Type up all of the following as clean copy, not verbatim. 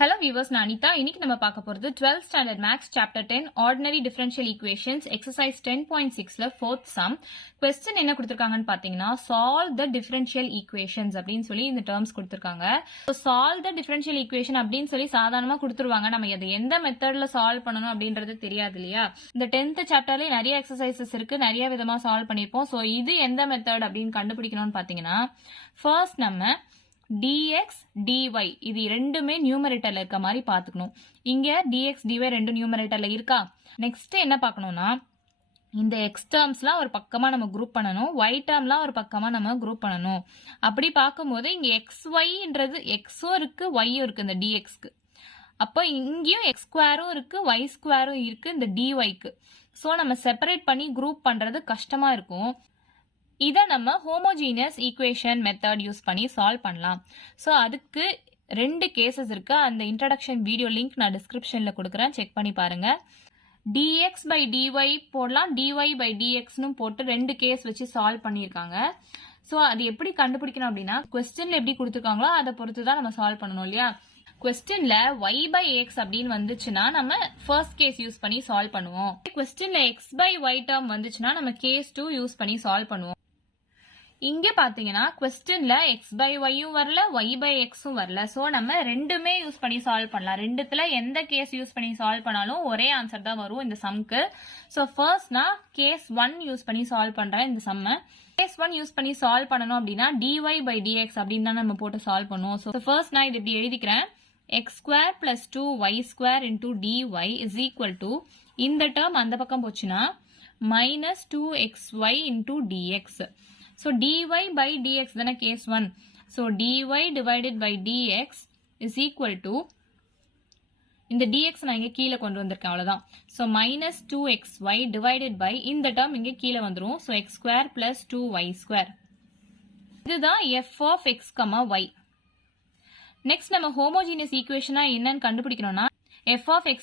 Hello viewers, நான் அனிதா. இன்னைக்கு நம்ம பார்க்க போறது 12th standard max chapter 10 ordinary differential equations exercise 10.6ல fourth sum. Question என்ன கொடுத்திருக்காங்கன்னு பாத்தீங்கன்னா solve the differential equations அப்படின்னு சொல்லி இந்த terms கொடுத்திருக்காங்க. So solve the differential equation அப்படின்னு சொல்லி சாதாரணமா கொடுத்துருவாங்க. நம்ம அதை எந்த மெத்தட்ல சால்வ் பண்ணணும் அப்படின்றது தெரியாது இல்லையா? இந்த 10th chapterல நிறைய exercises இருக்கு, நிறைய விதமா சால்வ் பண்ணிருப்போம். So இது எந்த மெத்தட் அப்படின்னு கண்டுபிடிக்கணும்னு பாத்தீங்கன்னா first நம்ம dx dy இது ரெண்டுமே நியூமரேட்டர்ல இருக்க மாதிரி பாத்துக்கணும். இங்க dx dy ரெண்டு நியூமரேட்டர்ல இருக்கா? நெக்ஸ்ட் என்ன பார்க்கணும்னா இந்த x டேர்ம்ஸ்லாம் ஒரு பக்கமா நம்ம குரூப் பண்ணணும், y டேர்ம்லாம் ஒரு பக்கமா நம்ம குரூப் பண்ணணும். அப்படி பார்க்கும்போது இங்க xyன்றது xம் இருக்கு yயும் இருக்கு இந்த dxக்கு. அப்போ இங்கேயும் x ஸ்கொயரும் இருக்கு y ஸ்கொயரும் இருக்கு இந்த dyக்கு. ஸோ நம்ம செப்பரேட் பண்ணி குரூப் பண்றது கஷ்டமா இருக்கும். இதை நம்ம ஹோமோஜீனியஸ் ஈக்குவேஷன் மெத்தட் யூஸ் பண்ணி சால்வ் பண்ணலாம். ஸோ அதுக்கு ரெண்டு கேசஸ் இருக்கு. அந்த இன்ட்ரடக்ஷன் வீடியோ லிங்க் நான் டிஸ்கிரிப்ஷன்ல கொடுக்குறேன், செக் பண்ணி பாருங்க. dx by dy போடலாம், dy by dxன்னு போட்டு ரெண்டு கேஸ் வச்சு சால்வ் பண்ணியிருக்காங்க. ஸோ அது எப்படி கண்டுபிடிக்கணும் அப்படின்னா கொஸ்டின்ல எப்படி கொடுத்துருக்காங்களோ அதை பொறுத்து தான் நம்ம சால்வ் பண்ணணும் இல்லையா? கொஸ்டின்ல y by x அப்படின்னு வந்துச்சுன்னா நம்ம ஃபர்ஸ்ட் கேஸ் யூஸ் பண்ணி சால்வ் பண்ணுவோம். கொஸ்டின்ல x by y டேர்ம் வந்துச்சுன்னா நம்ம கேஸ் 2 யூஸ் பண்ணி சால்வ் பண்ணுவோம். இங்க பாத்தீங்கன்னா கொஸ்டின்ல x by yயும் வரல, y by xம் வரல. சோ நம்ம ரெண்டுமே யூஸ் பண்ணி சால்வ் பண்ணலாம். ரெண்டுத்துல எந்த கேஸ் யூஸ் பண்ணி சால்வ் பண்ணாலும் ஒரே ஆன்சர் தான் வரும் இந்த சம்க்கு. சோ ஃபர்ஸ்ட் நான் கேஸ் 1 யூஸ் பண்ணி சால்வ் பண்றேன் இந்த சம்ம. கேஸ் 1 யூஸ் பண்ணி சால்வ் பண்ணணும் அப்படின்னா dy by dx அப்படின்னு தான் நம்ம போட்டு சால்வ் பண்ணுவோம். சோ ஃபர்ஸ்ட் நான் இது இப்படி எழுதிக்கிறேன். x square plus 2y square into dy is equal to இந்த டேர்ம் அந்த பக்கம் போச்சுன்னா minus 2xy into dx. So dy by dx தான case 1. So dy divided by dx is equal to இந்த dx நான் இங்க கீழே கொண்டு வந்திருக்கேன் அவ்வளவுதான். So minus 2xy divided by இந்த term இங்க கீழே வந்துரும். So x square plus 2y square. இதுதான் f of x, y. Next நம்ம homogeneous equation என்னன்னு கண்டுபிடிக்கணும்னா f of x,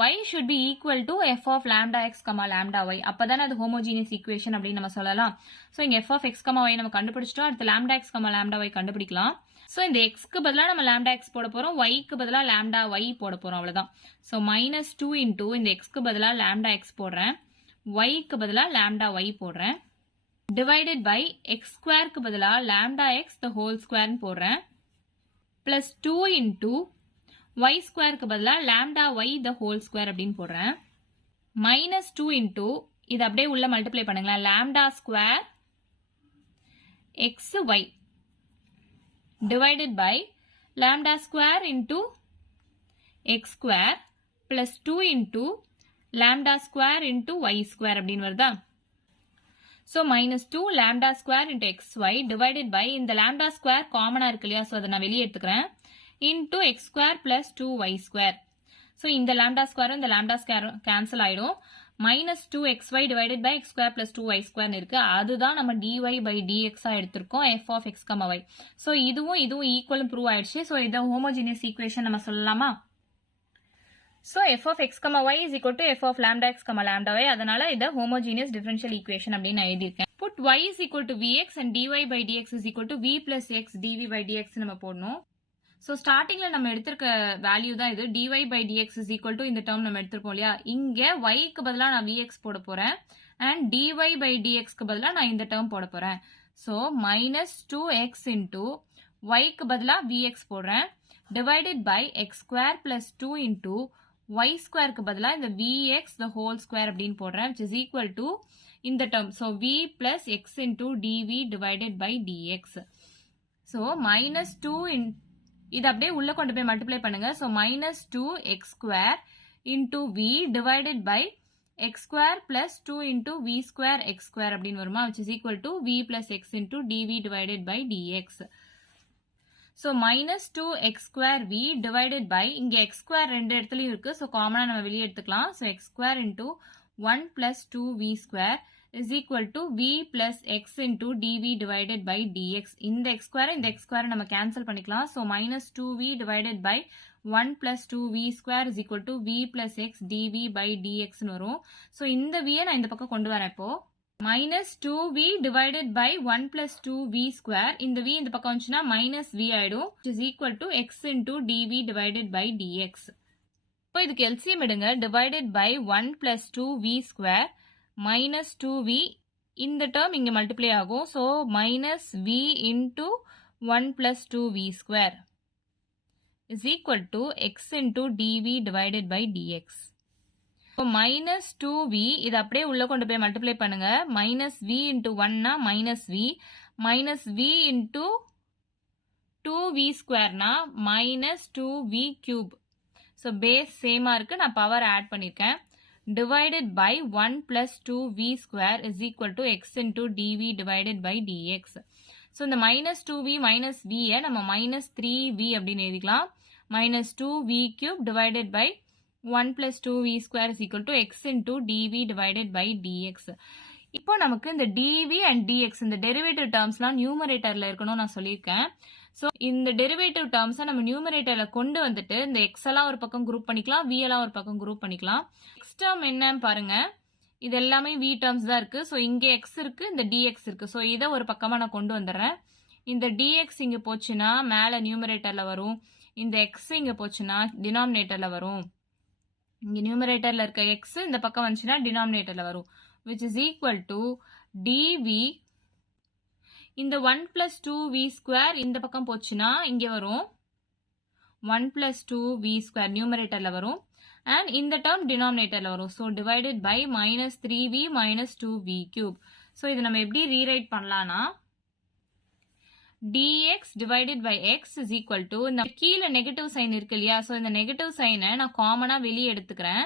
y should be equal to f of lambda x, lambda y. அப்பதானே அது homogeneous equation அப்படின்னு நம்ம சொல்லலாம். So இங்க f of x, y நம்ம கண்டுபிடிச்சிட்டோம். அடுத்து lambda x, lambda y கண்டுபிடிக்கலாம். So இந்த x க்கு பதிலா நம்ம lambda x போட போறோம், y க்கு பதிலா lambda y போட போறோம் அவ்வளவுதான். So minus 2 into இந்த x க்கு பதிலா lambda x போடுறேன், y க்கு பதிலா lambda y போடுறேன், divided by x square க்கு பதிலா lambda x the whole square போடுறேன், plus 2 into y square க்கு பதிலா lambda y the whole square அப்படின்னு போடுறேன், minus 2 into இது அப்படியே உள்ள மல்டிப்ளை பண்ணுங்களேன், lambda square x y divided by lambda square into x square plus 2 into lambda square into y square அப்படின்னு வருதா? So minus 2 lambda square into xy divided by இந்த lambda square காமனா இருக்கு இல்லையா? So அதை நான் வெளியே எடுத்துக்கிறேன், into x square plus 2y square. So இந்த lambda square இந்த lambda square cancel ஆயிடும். minus 2xy divided by x square plus 2y square இருக்கு. அதுதான் நம்ம dy by dx எடுத்திருக்கோம் f of x, y. So இதுவும் equal prove ஆயிடுச்சு. So இதை homogeneous equation நம்ம சொல்லலாமா? So f of x, y is equal to f of lambda x, lambda y. அதனால இதை homogeneous differential equation அப்படின்னு நான் எழுதியிருக்கேன். Put y is equal to vx and dy by dx is equal to v plus x dv by dx நம்ம போடணும். So ஸ்டார்டிங்ல நம்ம எடுத்திருக்க வேல்யூ தான் இது. dy by dx is equal to இந்த டேர்ம் நம்ம எடுத்திருப்போம் இல்லையா? இங்க y க்கு பதிலா நான் vx போட போறேன் and dy by dx க்கு பதிலா நான் இந்த டேர்ம் போட போறேன். So minus 2x into y க்கு பதிலா vx போடுறேன், divided by x square plus 2 into y square க்கு பதிலா இந்த vx the whole square அப்படின்னு போடுறேன், which is equal to இந்த term. So v plus x into dv divided by dx. So minus 2 இது அப்படியே உள்ள கொண்டு போய் மல்டிப்ளை பண்ணுங்க. So minus 2x square into v divided by x square plus 2 into v square x square அப்படின்னு வருமா, which is equal to v plus x into dv divided by dx. So minus 2x square v divided by இங்க x square ரெண்டு இடத்துலயும் இருக்கு. So காமனா நம்ம வெளியே எடுத்துக்கலாம். So x square into 1 plus 2v square is equal to v plus x into dv divided by dx. இந்த x square இந்த x square நம்ம கேன்சல் பண்ணிக்கலாம். So minus 2v divided by 1 plus 2v square is equal to v plus x dv by dx வரும். So இந்த v நான் இந்த பக்கம் கொண்டு வரேன் இப்போ. minus 2v divided by 1 plus 2v square. இந்த v இந்த பக்கம் வந்துச்சுன்னா minus v ஆயிடும், which is equal to x into dv divided by dx. இப்போ இதுக்கு LCM எடுங்க. divided by 1 plus 2v square minus 2v, இந்த term இங்க multiply ஆகும். So minus v into 1 plus 2v square is equal to x into dv divided by dx. இப்போ minus 2v இது அப்படியே உள்ள கொண்டு போய் மல்டிப்ளை பண்ணுங்க. மைனஸ் v இன்டூ 1னா மைனஸ் v இன்டூ 2v ஸ்கொயர்னா minus 2v cube. So base சேமா இருக்கு, நான் பவர் ஆட் பண்ணியிருக்கேன். Divided by 1 plus 2v square is equal to x into dv divided by dx. So இந்த மைனஸ் 2v மைனஸ் வியை நம்ம minus 3v அப்படின்னு எழுதிக்கலாம். Minus 2v cube divided by 1 plus 2v square is equal to x into dv divided by dx. இப்போ நமக்கு இந்த dv and dx இந்த derivative டேர்ம்ஸ்லாம் நியூமரேட்டர்ல இருக்கணும் நான் சொல்லியிருக்கேன். ஸோ இந்த டெரிவேட்டிவ் டேர்ம்ஸை நம்ம நியூமரேட்டர்ல கொண்டு வந்துட்டு இந்த எக்ஸ் எல்லாம் ஒரு பக்கம் குரூப் பண்ணிக்கலாம், v எல்லாம் ஒரு பக்கம் குரூப் பண்ணிக்கலாம். எக்ஸ் டேர்ம் என்னன்னு பாருங்க, இது எல்லாமே v டேர்ம்ஸ் தான் இருக்கு. ஸோ இங்கே எக்ஸ் இருக்கு, இந்த dx இருக்கு. ஸோ இதை ஒரு பக்கமா நான் கொண்டு வந்துடுறேன். இந்த dx இங்க போச்சுன்னா மேல நியூமரேட்டர்ல வரும், இந்த எக்ஸ் இங்க போச்சுன்னா டினாமினேட்டர்ல வரும். இங்க நியூமரேட்டர்ல இருக்க x இந்த பக்கம் வந்துச்சுன்னா டினாமினேட்டர்ல வரும், which is equal to dv. இந்த 1 plus 2v square இந்த பக்கம் போச்சுன்னா இங்க வரும் 1 plus 2v square நியூமரேட்டர்ல வரும், and இந்த term டினாமினேட்டர்ல வரும். So divided by minus 3v minus 2v cube. So இது நம்ம எப்படி ரீரைட் பண்ணலாம்னா dx divided by x is equal to, இந்த கீழே நெகட்டிவ் சைன் இருக்கு இல்லையா, ஸோ இந்த நெகட்டிவ் சைனை நான் காமனா வெளியே எடுத்துக்கிறேன்.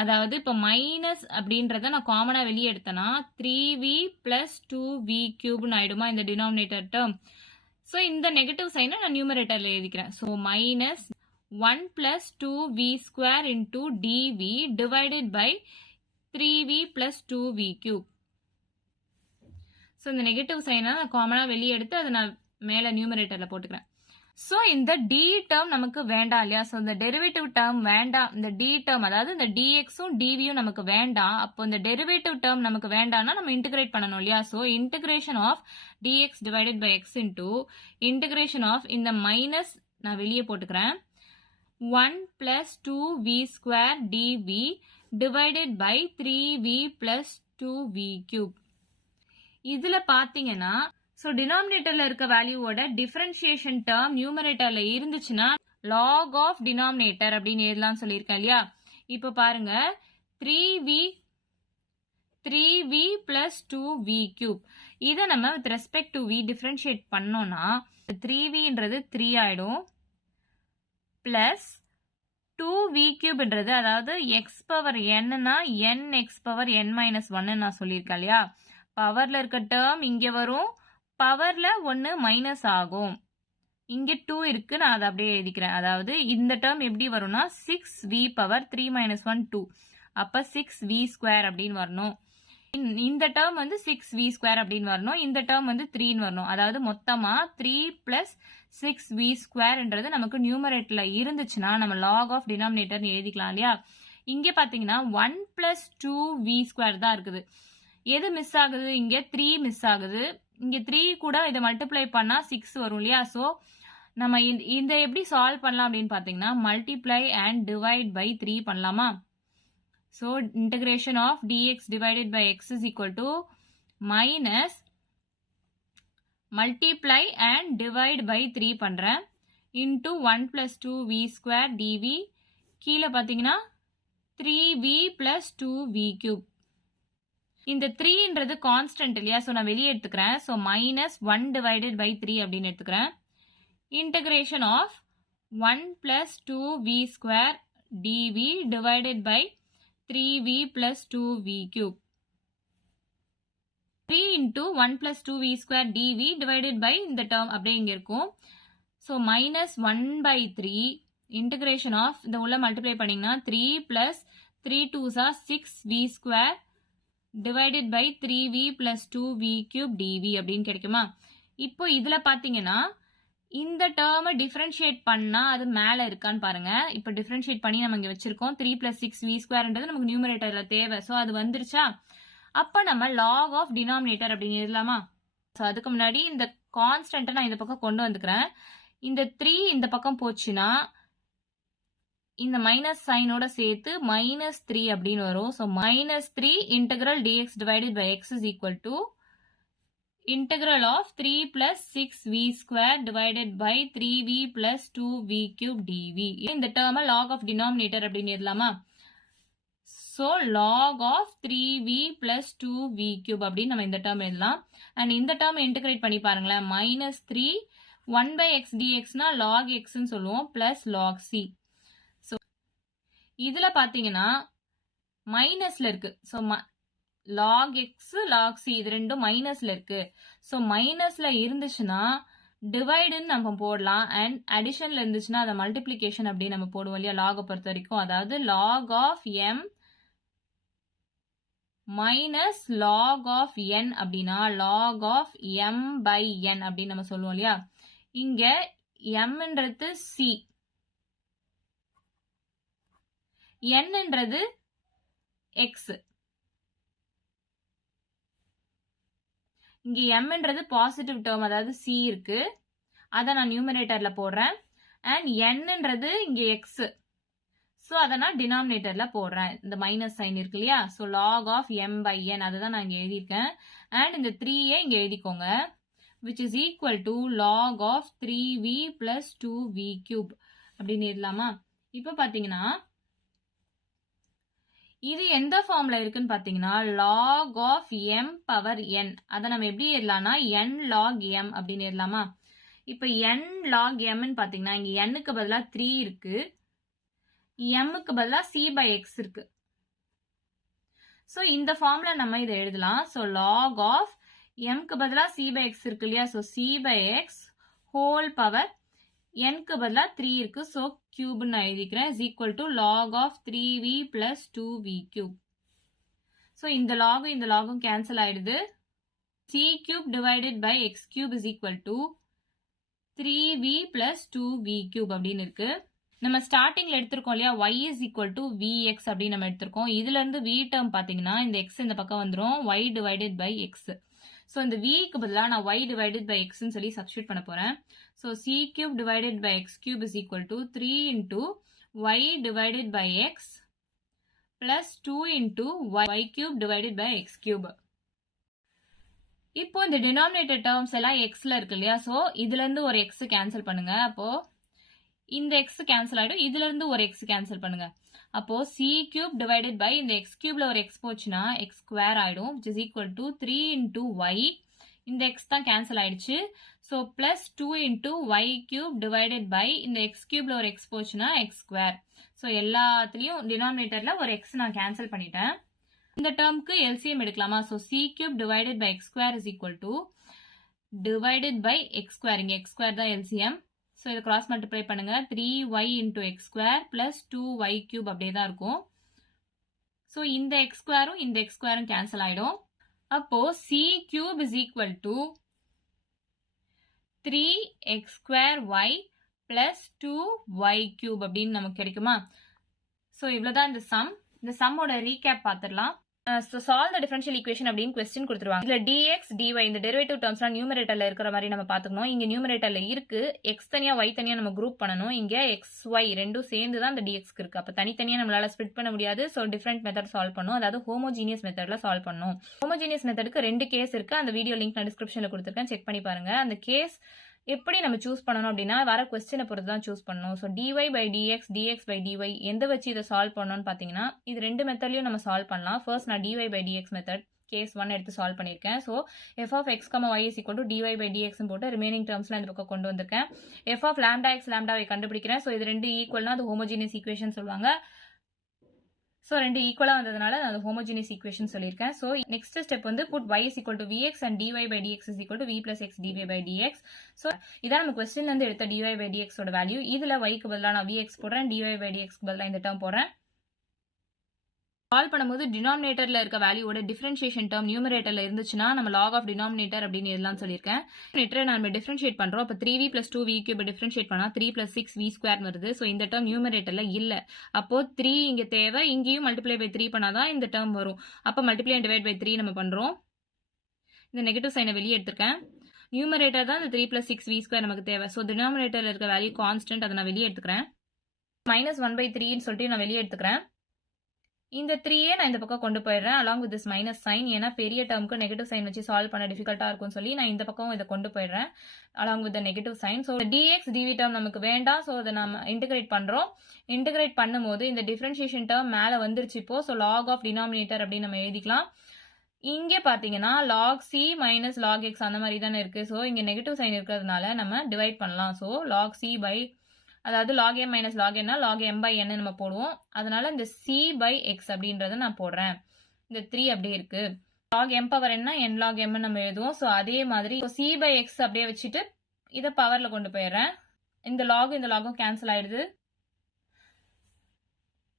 அதாவது இப்போ மைனஸ் அப்படின்றத நான் காமனா வெளியே எடுத்தேன்னா 3v plus 2v கியூப்னு ஆயிடுமா இந்த டினாமினேட்டர் டேர்ம். ஸோ இந்த நெகட்டிவ் சைனை நான் நியூமரேட்டர்ல எழுதிக்கிறேன். So minus 1 plus 2v square into dv divided by 3v plus 2v cube. So இந்த நெகட்டிவ் சைனை நான் காமனாக வெளியே எடுத்து அதை நான் மேலே நியூமரேட்டரில் போட்டுக்கிறேன். ஸோ இந்த டி டேர்ம் நமக்கு வேண்டாம் இல்லையா, ஸோ இந்த டெரிவேட்டிவ் டேர்ம் வேண்டாம், இந்த டி டேர்ம் அதாவது இந்த டிஎக்ஸும் டிவியும் நமக்கு வேண்டாம். அப்போ இந்த டெரிவேட்டிவ் டேர்ம் நமக்கு வேண்டாம்னா நம்ம இன்டிகிரேட் பண்ணணும் இல்லையா. So integration of D X divided by X into integration of இந்த மைனஸ் நான் வெளியே போட்டுக்கிறேன் 1 plus 2v square dv divided by 3v plus 2v cube. இதுல பாத்தீங்கன்னா சோ டினாமினேட்டர்ல இருக்க வேல்யூவோட டிஃபரன்ஷியேஷன் டேர்ம் நியூமரேட்டர்ல இருந்துச்சுன்னா log of denominator அப்படின்னு எழுதலாம் சொல்லியிருக்கேன் இல்லையா. இப்போ பாருங்க 3v plus 2v cube இதை நம்ம with respect to v differentiate பண்ணோம்னா 3vன்றது 3 ஆயிடும் பிளஸ் 2v cube அதாவது x பவர் nனா n x power n minus 1 நான் சொல்லியிருக்கேன் இல்லையா. பவர்ல இருக்க டேர்ம் இங்க வரும், பவர்ல 1 மைனஸ் ஆகும். இங்க 2 இருக்கு, நான் அதை அப்படியே எழுதிக்கிறேன். அதாவது இந்த டேர்ம் எப்படி வரும்னா 6v பவர் 3 minus 1 2, அப்ப 6v ஸ்கொயர் அப்படின்னு வரணும். இந்த டேர்ம் வந்து 6v ஸ்கொயர் அப்படின்னு வரணும், இந்த டேர்ம் வந்து 3ன்னு வரணும். அதாவது மொத்தமா 3 பிளஸ் 6v ஸ்கொயர்ன்றது நமக்கு நியூமரேட்டர்ல இருந்துச்சுன்னா நம்ம லாக் ஆஃப் டினாமினேட்டர் எழுதிக்கலாம் இல்லையா. இங்க பாத்தீங்கன்னா 1 பிளஸ் 2v ஸ்கொயர் தான் இருக்குது. எது மிஸ் ஆகுது, இங்க 3 மிஸ் ஆகுது. இங்க 3 கூட இதை மல்டிப்ளை பண்ணா 6 வரும் இல்லையா. சோ நம்ம இந்த எப்படி சால்வ் பண்ணலாம் அப்படின்னு பாத்தீங்கன்னா மல்டிப்ளை அண்ட் டிவைட் பை 3 பண்ணலாமா. So integration of dx divided by x is equal to minus multiply and divide by 3 பண்றேன் into 1 plus 2v square dv, கீழே பாத்தீங்கன்னா 3v பிளஸ் 2v கியூப். இந்த 3ன்றது கான்ஸ்டன்ட் இல்லையா, சோ நான் வெளியே எடுத்துக்கிறேன். சோ மைனஸ் 1 டிவைடட் பை 3 அப்படின்னு எடுத்துக்கிறேன். Integration of 1 plus 2v square dv divided by 3v plus 2v cube. 3 into 1 plus 2v square dv divided by இந்த டேர்ம் அப்படியே இங்க இருக்கும். So minus 1 by 3 integration of இந்த உள்ள மல்டிப்ளை பண்ணீங்கன்னா 3 plus 3 2s are 6v square divided by 3v plus 2v cube dv அப்படின்னு கிடைக்குமா. இப்போ இதுல பாத்தீங்கன்னா இந்த டேர்மை டிஃபரன்ஷியேட் பண்ணா அது மேல இருக்கான்னு பாருங்க. இப்போ டிஃபரன்ஷியேட் பண்ணி நம்ம இங்க வச்சிருக்கோம் 3 plus 6v ஸ்கொயர்ன்றது நமக்கு நியூமரேட்டர்ல தேவை. சோ அது வந்துருச்சா, அப்ப நம்ம log of denominator அப்படின்னு எழுதலாமா? ஸோ அதுக்கு முன்னாடி இந்த கான்ஸ்டன்ட்டை நான் இந்த பக்கம் கொண்டு வந்துக்கிறேன். இந்த 3 இந்த பக்கம் போச்சுன்னா இந்த மைனஸ் சைனோட சேர்த்து -3 அப்படின்னு வரும். So -3 integral dx divided by x is equal to integral of 3 plus 6v square divided by 3v plus 2v cube dv. இந்த term log of denominator அப்படின்னு எழுதலாமா? So log of 3v plus 2v cube அப்படின்னு நம்ம இந்த term எழுதலாம். And இந்த term integrate பண்ணி பாருங்களேன். -3 1 by x dxனா log x ன்னு சொல்லுவோம் plus log c. ஸோ இதுல பாத்தீங்கன்னா மைனஸ்ல இருக்கு. So log x log c இது ரெண்டும் மைனஸ்ல இருக்கு. ஸோ மைனஸ்ல இருந்துச்சுன்னா டிவைடுன்னு நம்ம போடலாம். அண்ட் அடிஷன்ல இருந்துச்சுன்னா அதை மல்டிப்ளிகேஷன் அப்படின்னு நம்ம போடுவோம் இல்லையா லாக பொறுத்த வரைக்கும். அதாவது log of m minus log of n அப்படின்னா log of m by n அப்படின்னு நம்ம சொல்லுவோம் இல்லையா. இங்க mன்றது c, nன்றது x. இங்க mன்றது பாசிட்டிவ் டேர்ம், அதாவது c இருக்கு, அதை நான் நியூமரேட்டர்ல போடுறேன். அண்ட் nன்றது இங்க x, ஸோ அதை நான் டினாமினேட்டர்ல போடுறேன். இந்த மைனஸ் சைன் இருக்கு இல்லையா. So log of m by n அதுதான் நான் இங்க எழுதியிருக்கேன். அண்ட் இந்த 3a இங்க எழுதிக்கோங்க, which is equal to log of 3v plus 2v cube அப்படின்னு எழுதலாமா. இப்ப பாத்தீங்கன்னா இது எந்த ஃபார்ம்ல இருக்குன்னு பாத்தீங்கன்னா log of m power n. அதை நம்ம எப்படி எழுதலாம்னா n log m அப்படின்னு எழுதலாமா. இப்ப n log m ன்னு பாத்தீங்கன்னா இங்க n க்கு பதிலா 3 இருக்கு, m க்கு பதிலா c by x இருக்கு. சோ இந்த ஃபார்ம்ல நம்ம இதை எழுதலாம். சோ log of m க்கு பதிலா c by x இருக்கு இல்லையா. So c by x whole power n க்கு பதிலா 3 இருக்கு. சோ cube நான் எழுதிக்கிறேன் is equal to log of 3v plus 2v cube. So இந்த லாகும் கேன்சல் ஆயிடுது. c cube divided by x cube is equal to 3v plus 2v cube அப்படின்னு இருக்கு. நம்ம ஸ்டார்டிங்ல எடுத்திருக்கோம் இல்லையா y is equal to vx அப்படின்னு நம்ம எடுத்திருக்கோம். இதுல இருந்து v term பாத்தீங்கன்னா இந்த x இந்த பக்கம் வந்துரும் y divided by x. So இந்த v க்கு பதிலா நான் y divided by x ன்னு சொல்லி சப்ஸ்டிட்யூட் பண்ண போறேன். So c cube divided by x cube is equal to 3 into y divided by x plus 2 into y cube divided by x cube. இப்போ இந்த denominator terms எல்லாம் xல இருக்கு இல்லையா. சோ இதுல இருந்து ஒரு x கேன்சல் பண்ணுங்க. அப்போ இந்த x கேன்சல் ஆயிடும். இதுல இருந்து ஒரு x கேன்சல் பண்ணுங்க. அப்போ c cube divided by இந்த x cubeல ஒரு x போச்சுன்னா x square ஆயிடும், which is equal to 3 into y. இந்த x தான் கேன்சல் ஆயிடுச்சு. So plus 2 into y cube divided by இந்த x cubeல ஒரு x போச்சுன்னா x square. So எல்லாத்துலயும் denominatorல ஒரு x நான் கேன்சல் பண்ணிட்டேன். இந்த டேர்முக்கு LCM எடுக்கலாமா. So c cube divided by x square is equal to divided by x square. இங்க x square தான் LCM. So இதை cross multiply பண்ணுங்க. 3y into x square plus 2y cube அப்படியே தான் இருக்கும். So இந்த x squareம் இந்த x squareம் cancel ஆயிடும். அப்போ c cube is equal to 3x square y plus 2y cube அப்படின்னு நமக்கு கிடைக்குமா. So இவ்வளவுதான் இந்த sum. இந்த sumோட recap பார்த்துடலாம். So solve the differential equation அப்படின்னு question கொடுத்துருவாங்க. இதுல dx, dy இந்த derivative termsலாம் நியூமரேட்டர்ல இருக்கிற மாதிரி நம்ம பார்த்துக்கணும். இங்க நியூமரேட்டர்ல இருக்கு, x தனியா y தனியா நம்ம குரூப் பண்ணணும். இங்க x, y ரெண்டும் சேர்ந்து தான் இந்த dx இருக்கு. அப்ப தனித்தனியா நம்மளால ஸ்ப்ளிட் பண்ண முடியாது. ஸோ டிஃபரெண்ட் மெத்தட் சால்வ் பண்ணும், அதாவது ஹோமோஜீனியஸ் மெத்தட்ல சால்வ் பண்ணும். ஹோமோஜீனியஸ் மெத்தடுக்கு 2 கேஸ் இருக்கு. அந்த வீடியோ லிங்க் நான் டிஸ்கிரிப்ஷன்ல கொடுத்துருக்கேன், செக் பண்ணி பாருங்க. அந்த கேஸ் எப்படி நம்ம சூஸ் பண்ணணும் அப்படின்னா வர கொஸ்டினை பொறுத்து தான் சூஸ் பண்ணணும். So dy by dx, dx by dy எந்த வச்சு இதை சால்வ் பண்ணணும்னு பார்த்தீங்கன்னா இது 2 மெத்தட்லையும் நம்ம சால்வ் பண்ணலாம். ஃபர்ஸ்ட் நான் dy by dx method case 1 எடுத்து சால்வ் பண்ணியிருக்கேன். So f of x, y is equal to dy by dx போட்டு ரிமைனிங் டேர்ம்ஸ்லாம் இந்த பக்கம் கொண்டு வந்திருக்கேன். f of lambda x, lambda y கண்டுபிடிக்கிறேன். ஸோ இது 2 ஈக்குவல்னா அது ஹோமோஜீனியஸ் ஈக்குவேஷன் சொல்லுவாங்க. ஸோ 2 ஈக்குவலா வந்ததுனால அது ஹோமோஜீனியஸ் ஈக்குவேஷன் சொல்லியிருக்கேன். ஸோ நெக்ஸ்ட் ஸ்டெப் வந்து put y is equal to vx and dy by dx is equal to v plus x dy by dx. So இதான் நம்ம கொஸ்டின்ல இருந்து எடுத்த dy by dx ஓட வேல்யூ. இதுல y க்கு பதிலா நான் vx போடுறேன், dy by dx க்கு பதிலா இந்த டேர்ம் போடுறேன். சால்வ் பண்ணும்போது டினாமினேட்டர்ல இருக்க வேல்யூவோட டிஃபரன்ஷியேஷன் டேர்ம் நியூமரேட்டர்ல இருந்துச்சுன்னா நம்ம லாக் ஆஃப் டினாமினேட்டர் அப்படின்னு எழுதலாம் சொல்லியிருக்கேன். டினாமினேட்டரை நம்ம டிஃபரன்ஷியேட் பண்றோம். அப்போ 3v + 2v கியூப் டிஃபரன்ஷியேட் பண்ணா 3 + 6v ஸ்கொயர் வருது. ஸோ இந்த டேர்ம் நியூமரேட்டர்ல இல்ல. அப்போ 3 இங்க தேவை, இங்கேயும் மல்டிப்ளை பை 3 பண்ணாதான் இந்த டேர்ம் வரும். அப்போ மல்டிப்ளை அண்ட் டிவைட் பை 3 நம்ம பண்றோம். இந்த நெகட்டிவ் சைனை வெளியே எடுத்திருக்கேன். நியூமரேட்டர் தான் இந்த 3 + 6v ஸ்கொயர் நமக்கு தேவை. ஸோ டினாமினேட்டர்ல இருக்க வேல்யூ கான்ஸ்டன்ட், அதை நான் வெளியே எடுத்துக்கிறேன். -1/3 சொல்லிட்டு நான் வெளியே எடுத்துக்கிறேன். இந்த 3 நான் இந்த பக்கம் கொண்டு போயிடுறேன் along with this minus sign. ஏன்னா பெரிய டேர்முக்கு நெகட்டிவ் சைன் வச்சு சால்வ் பண்ண டிஃபிகல்ட்டா இருக்கும்னு சொல்லி நான் இந்த பக்கம் இதை கொண்டு போயிடுறேன் along with the negative sign. So dx dv term நமக்கு வேண்டாம். ஸோ அதை நம்ம இன்டகிரேட் பண்றோம். இன்டகிரேட் பண்ணும்போது இந்த டிஃபரன்ஷியேஷன் டேர்ம் மேல வந்துருச்சு. இப்போ ஸோ log ஆஃப் டினாமினேட்டர் அப்படின்னு நம்ம எழுதிக்கலாம். இங்கே பாத்தீங்கன்னா log c minus log x அந்த மாதிரி தானே இருக்கு. ஸோ இங்க நெகட்டிவ் சைன் இருக்கிறதுனால நம்ம டிவைட் பண்ணலாம். ஸோ log c by, அதாவது log m minus log n log m by n நம்ம போடுவோம். அதனால இந்த c by x அப்படின்றத நான் போடுறேன். இந்த 3 அப்படியே இருக்கு. log m power n n log m நம்ம எழுதுவோம். ஸோ அதே மாதிரி c by x அப்படியே வச்சுட்டு இதை பவர்ல கொண்டு போயிடுறேன். இந்த லாகும் கேன்சல் ஆயிடுது.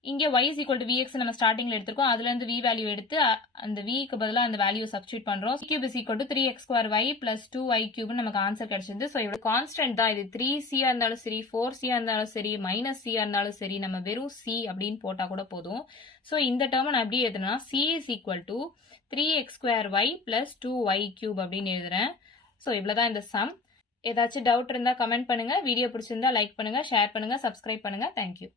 இங்க y is equal to vx நம்ம ஸ்டார்டிங்ல எடுத்திருக்கோம். அதுல இருந்து v வேல்யூ எடுத்து அந்த v க்கு பதிலா அந்த வேல்யூ சப்ஸ்டிட்யூட் பண்றோம். c cube is equal to 3x² y plus 2y cube நமக்கு ஆன்சர் கிடைச்சிருது. ஸோ இவ்வளவு கான்ஸ்டன்ட் தான் இது. 3c இருந்தாலும் சரி, 4c இருந்தாலும் சரி, -c இருந்தாலும் சரி, நம்ம வெறும் c அப்படின்னு போட்டா கூட போதும். ஸோ இந்த டேர்ம் நான் எப்படி எழுதுனா c is equal to 3x² y plus 2y cube அப்படின்னு எழுதுறேன். ஸோ இவ்வளவுதான் இந்த சம். ஏதாச்சும் டவுட் இருந்தா கமெண்ட் பண்ணுங்க. வீடியோ பிடிச்சிருந்தா லைக் பண்ணுங்க, ஷேர் பண்ணுங்க, சப்ஸ்கிரைப் பண்ணுங்க. தேங்க்யூ.